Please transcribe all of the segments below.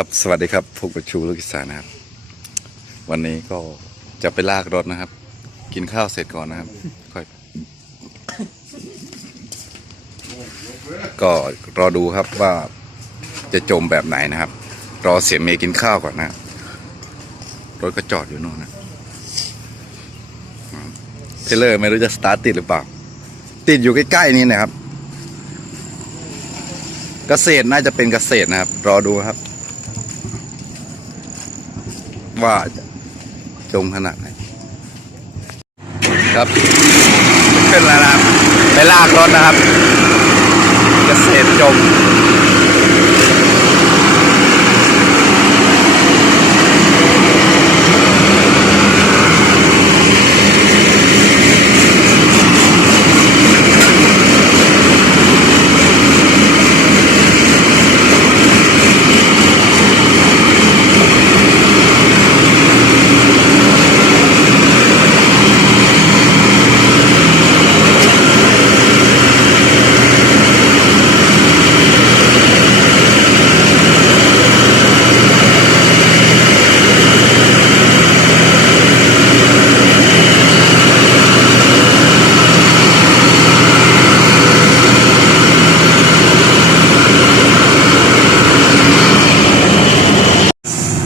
ครับสวัสดีครับพวกประชูลูกอีสานะครับ วันนี้ก็จะไปลากรถนะครับ กินข้าวเสร็จก่อนนะครับ ค่อย ก็รอดูครับว่าจะจมแบบไหนนะครับ รอเสียเมย์กินข้าวก่อนนะรถก็จอดอยู่โน่นนะเทเลอร์ไม่รู้จะสตาร์ทติดหรือเปล่า ติดอยู่ใกล้ๆนี่นะครับ เกษตรน่าจะเป็นเกษตรนะครับ รอดูครับ ว่าจะจมขนาดไหนครับขึ้นแล้วนะครับไปลากรถนะครับ เกษตรจม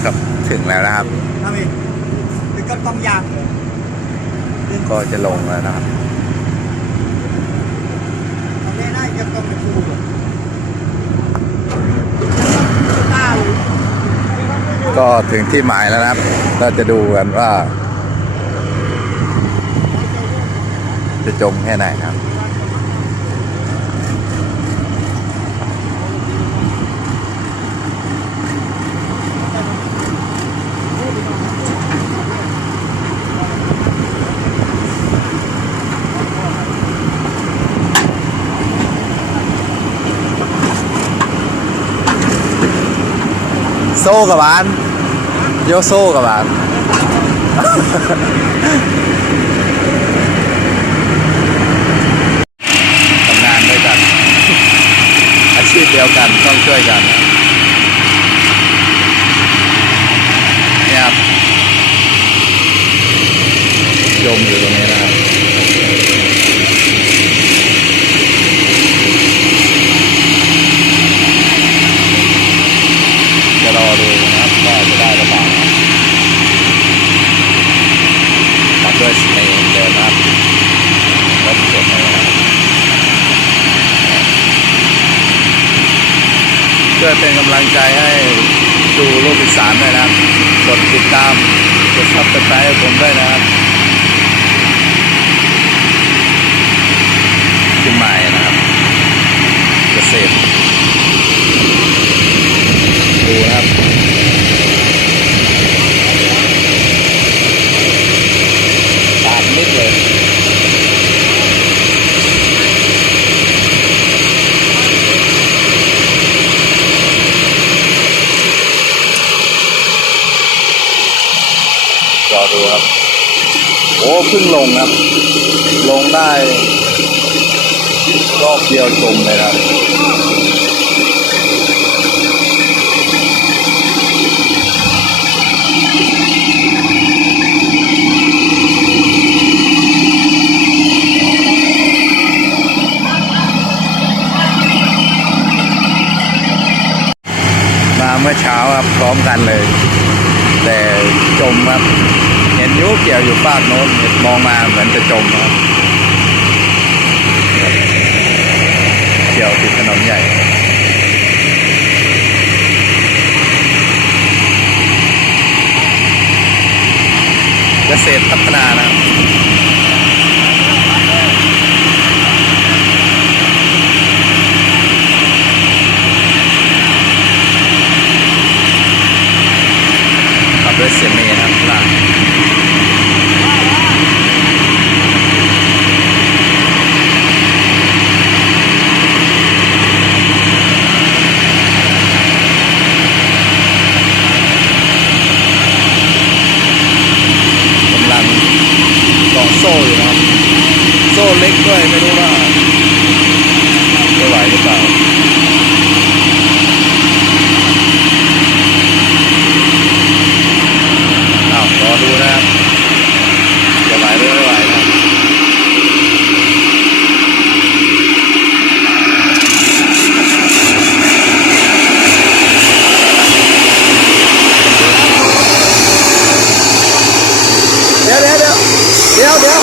ครับถึงแล้วนะครับ ทำเองเป็นก็ต้องยาง ก็จะลงแล้วนะครับทำไม่ได้จะต้องไปดูตาเลยก็ถึงที่หมายแล้วนะครับ เราจะดูกันว่า จะจมแค่ไหนนะครับ โซ่กับบ้านโยโซ่กับบ้านทำงานด้วยกัน อาชีพเดียวกันต้องช่วยกันนะเนี่ยครับจมอยู่ตรงนี้นะครับ จะรอดูนะครับว่าจะได้หรือเปล่านะครับขับด้วยสเนนเดินนะครับรถสวนเลยนะครับช่วย เป็นกำลังใจให้ดูโลกอีสานด้วยนะครับ กดติดตาม กดซับสไครต์ให้ผมด้วยนะครับขึ้นใหม่นะครับ เกษตรดูนะครับตาดนิดเลยรอดูครับ โอ้เพิ่งลงครับ ลงได้ รอบเดียวจมเลยครับมาเมื่อเช้าครับพร้อมกันเลย แต่จมครับ นยุเกี่ยวอยู่ปากโน้นมองมาเหมือนจะจมครับเกี่ยวติดถนนใหญ่เกษตรพัฒนานะครับขับด้วยเสียเมย์นะครับหลัง ดี๋ยวเดี๋ยว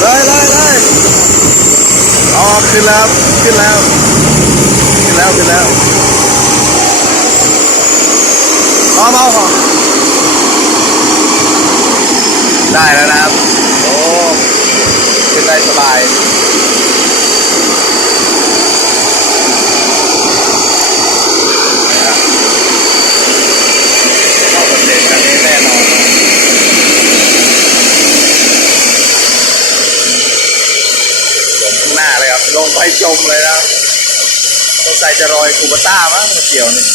เลยเลยเลยอ๋อขึ้นแล้วขึ้นแล้วขึ้นแล้วขึ้นแล้วเบาเบาพอได้แล้วนะครับ โอ้ขึ้นได้สบาย หน้าเลยครับ ลงไปจมเลยนะสงสัยจะรอยคูบต้ามั้งเกี่ยวนี่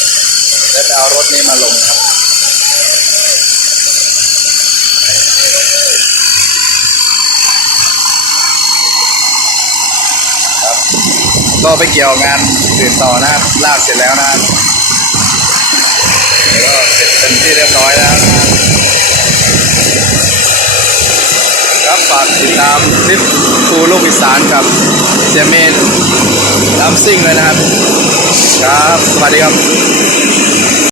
แล้วจะเอารถนี้มาลงครับครับก็ไปเกี่ยวงานอื่นต่อนะครับ ลากเสร็จแล้วนะครับแล้วก็เสร็จเป็นที่เรียบร้อยแล้วนะครับฝากติดตามคลิป รูลูกอีสานกับเจเมนลำซิ่งเลยนะครับ ครับ สวัสดีครับ